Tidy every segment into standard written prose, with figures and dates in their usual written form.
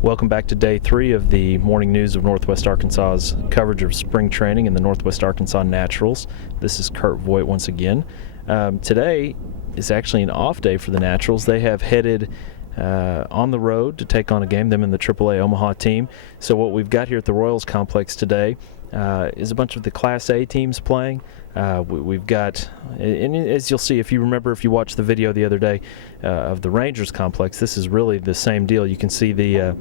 Welcome back to day 3 of the Morning News of Northwest Arkansas's coverage of spring training and the Northwest Arkansas Naturals. This is Kurt Voigt once again. Today is actually an off day for the Naturals. They have headed on the road to take on a game, them and the AAA Omaha team. So what we've got here at the Royals Complex today is a bunch of the Class A teams playing. We've got, and as you'll see, if you watched the video the other day of the Rangers Complex, this is really the same deal. You can see the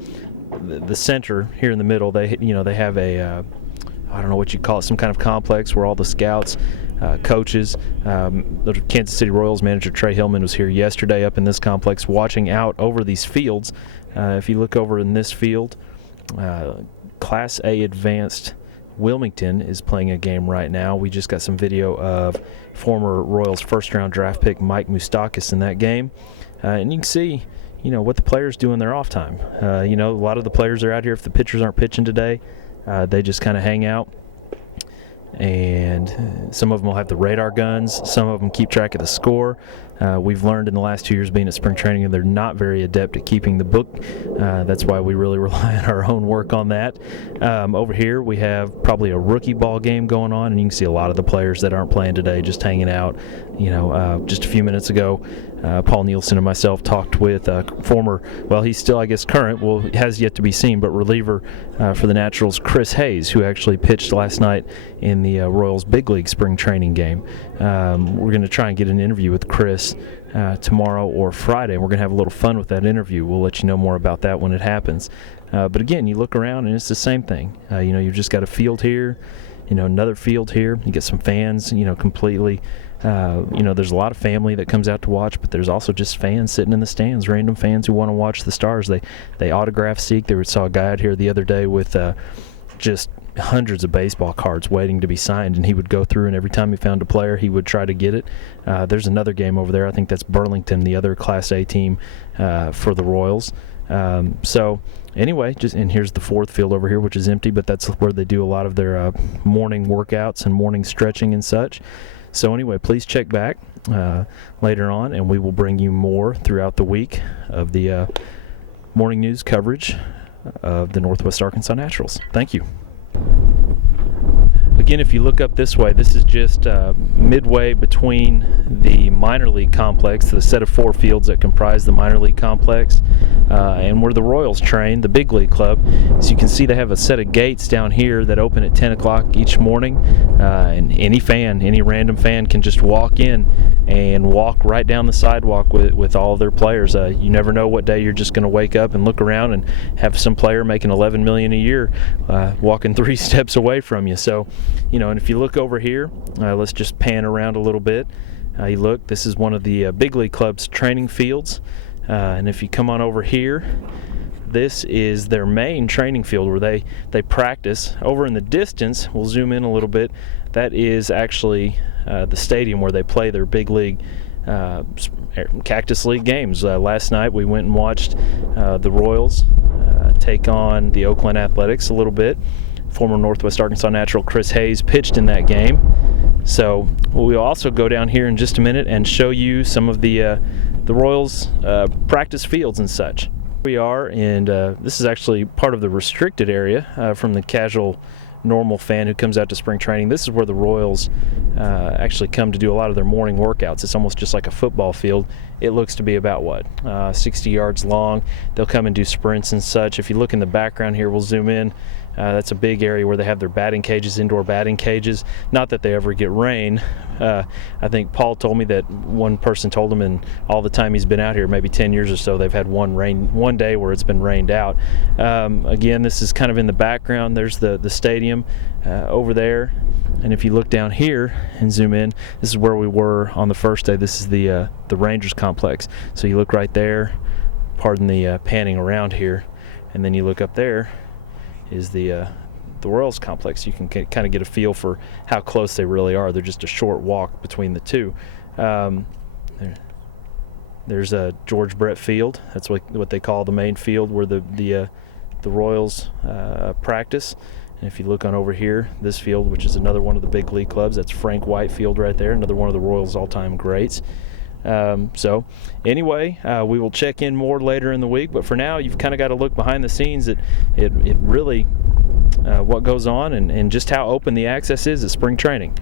center here in the middle. They have a I don't know what you call it, some kind of complex where all the scouts, coaches, the Kansas City Royals manager Trey Hillman was here yesterday up in this complex watching out over these fields. If you look over in this field, Class A Advanced Wilmington is playing a game right now. We just got some video of former Royals first-round draft pick Mike Moustakas in that game. And you can see, what the players do in their off time. A lot of the players are out here. If the pitchers aren't pitching today, they just kind of hang out. And some of them will have the radar guns. Some of them keep track of the score. We've learned in the last 2 years being at spring training that they're not very adept at keeping the book. That's why we really rely on our own work on that. Over here we have probably a rookie ball game going on, and you can see a lot of the players that aren't playing today just hanging out. Just a few minutes ago, Paul Nielsen and myself talked with former, well, he's still, I guess, current, well, has yet to be seen, but reliever for the Naturals, Chris Hayes, who actually pitched last night in the Royals Big League spring training game. We're going to try and get an interview with Chris tomorrow or Friday, and we're going to have a little fun with that interview. We'll let you know more about that when it happens. But again, you look around and it's the same thing. You've just got a field here, another field here. You get some fans, completely. There's a lot of family that comes out to watch, but there's also just fans sitting in the stands, random fans who want to watch the Stars. They autograph seek. They saw a guy out here the other day with just hundreds of baseball cards waiting to be signed, and he would go through, and every time he found a player, he would try to get it. There's another game over there. I think that's Burlington, the other Class A team for the Royals. So anyway, and here's the fourth field over here, which is empty, but that's where they do a lot of their morning workouts and morning stretching and such. So anyway, please check back later on, and we will bring you more throughout the week of the morning news coverage of the Northwest Arkansas Naturals. Thank you. Again, if you look up this way, this is just midway between the minor league complex, the set of 4 fields that comprise the minor league complex, and where the Royals train, the big league club. So you can see they have a set of gates down here that open at 10 o'clock each morning, and any random fan can just walk in and walk right down the sidewalk with all of their players. You never know what day you're just going to wake up and look around and have some player making $11 million a year walking 3 steps away from you. So, and if you look over here, let's just pan around a little bit. You look, this is one of the big league club's training fields. And if you come on over here, this is their main training field where they practice. Over in the distance, we'll zoom in a little bit, that is actually the stadium where they play their big league Cactus League games. Last night we went and watched the Royals take on the Oakland Athletics a little bit. Former Northwest Arkansas Natural Chris Hayes pitched in that game. So we'll also go down here in just a minute and show you some of the Royals practice fields and such. We are, and this is actually part of the restricted area from the casual normal fan who comes out to spring training. This is where the Royals actually come to do a lot of their morning workouts. It's almost just like a football field. It looks to be about 60 yards long. They'll come and do sprints and such. If you look in the background here, we'll zoom in. That's a big area where they have their batting cages, indoor batting cages. Not that they ever get rain. I think Paul told me that one person told him in all the time he's been out here, maybe 10 years or so, they've had one day where it's been rained out. Again, this is kind of in the background. There's the stadium over there. And if you look down here and zoom in, this is where we were on the first day. This is the Rangers complex. So you look right there, pardon the panning around here, and then you look up there is the Royals complex. You can kind of get a feel for how close they really are. They're just a short walk between the two. There's George Brett Field. That's what they call the main field where the Royals practice. And if you look on over here, this field, which is another one of the big league clubs, that's Frank White Field right there, another one of the Royals' all-time greats. So anyway, we will check in more later in the week, but for now you've kind of got to look behind the scenes at it really what goes on and just how open the access is at spring training.